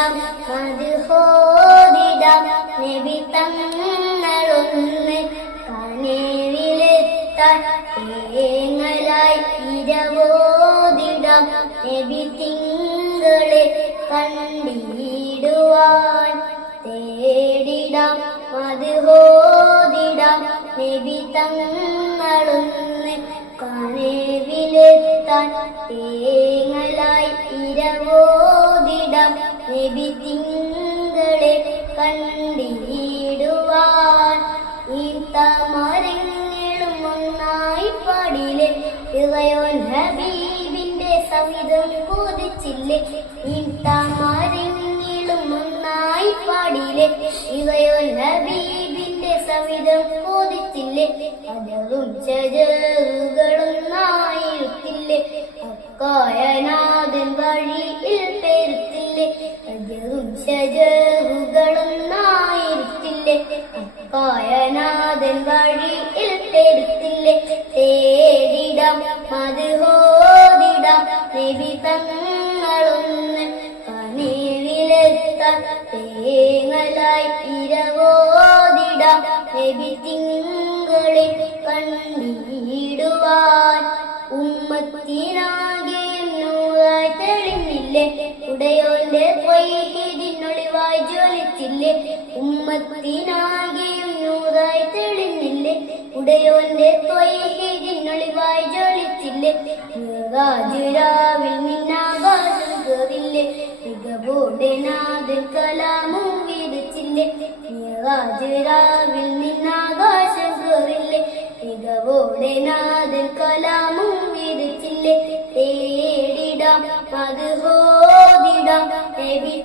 തേടിടാം മധുഹോദിടാം നബി തങ്ങളൊന്ന് കനവിലെത്താൻ തേങ്ങലായി ഇരവോദിടാം. നബി തിങ്കളെ കണ്ടിടുവാൻ തേടിടാം. മധുഹോദിടാം നബി തങ്ങളൊന്ന് നബി തിങ്കളെ കണ്ടിടുവാൻ. ഈ തമരങ്ങളും ഒന്നായി പാടിലെ ഇളയോൻ ഹബീബിന്റെ സവിധം കൊതിച്ചില്ലേ ഈ തമരങ്ങളും ഒന്നായി പാടിലെ ഇളയോൻ ഹബീബിന്റെ സവിധം കൊതിച്ചില്ലേ അതറും ചജറുകളൊന്നായിരുത്തില്ലേ അക്കായനാഥൻ വഴിയിൽ അജറും ഷജറുകളൊന്നായിരുത്തില്ലേ അക്കായനാഥൻ വഴിയിൽ പെരുത്തില്ലേ തേടിടാം മധുഹോദിടാം നബി തങ്ങളൊന്ന് കനിവിലെത്താൻ തേങ്ങലായി ഇരവോദിടാം നബി തിങ്കളിൽ കണ്ടിടുവാൻ ഉമ്മത്തിനാകെയും തെളിഞ്ഞില്ലേ? ഉടയോന്റെ തൊയ്ഹിതിനൊളിവായി ജ്വലിച്ചില്ലേ? രാവിൽ നിന്നാകാശം കയറില്ലേ മികവോടെ കലാമും വിരിച്ചില്ലേ രാവിൽ നിന്നാകാശം കയറില്ലേ മികവോടെ കലാമും തേടിടാം അത് നബി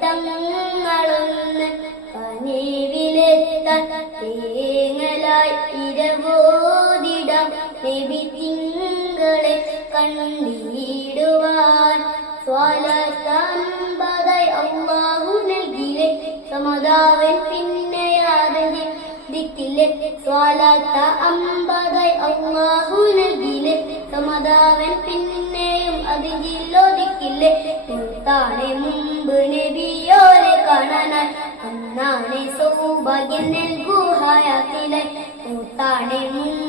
നബി തിങ്കളെ കണ്ടിടുവാൻ. സ്വാലത്തമ്പതായി അള്ളാഹു നൽകിയിലെ സമതാവൻ പിന്നെയാതെ ദിക്കിലെ സ്വാലത്ത അമ്പതായി അള്ളാഹു നൽകിയിലെ സമതാവൻ പിന്നെയും അതിജില്ലോദിക്കില്ലേ താണെ മുമ്പ് നബിയോരെ കാണാനായി അന്നാണ് സൗഭാഗ്യം നൽകുഹായാത്തിലെ താണെ മുമ്പ്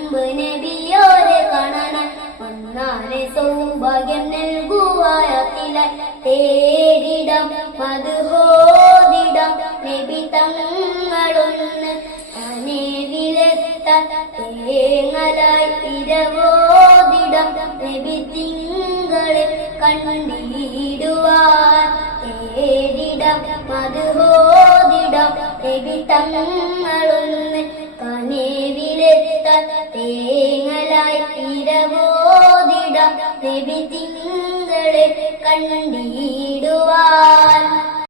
തേടിടം മധുഹോദിടം നബി തങ്ങളൊന്ന് അനേവിലെത്ത തേങ്ങലായി ഇരവോദിടം നബി തിങ്കളിൽ കണ്ടിടുവാൻ തേടിടം മധുഹോദിടം നബി തങ്ങളൊന്ന് കനേവിലെത്ത തേങ്ങലായി ഇരവോദിടം നബി തിങ്കളെ കണ്ടീ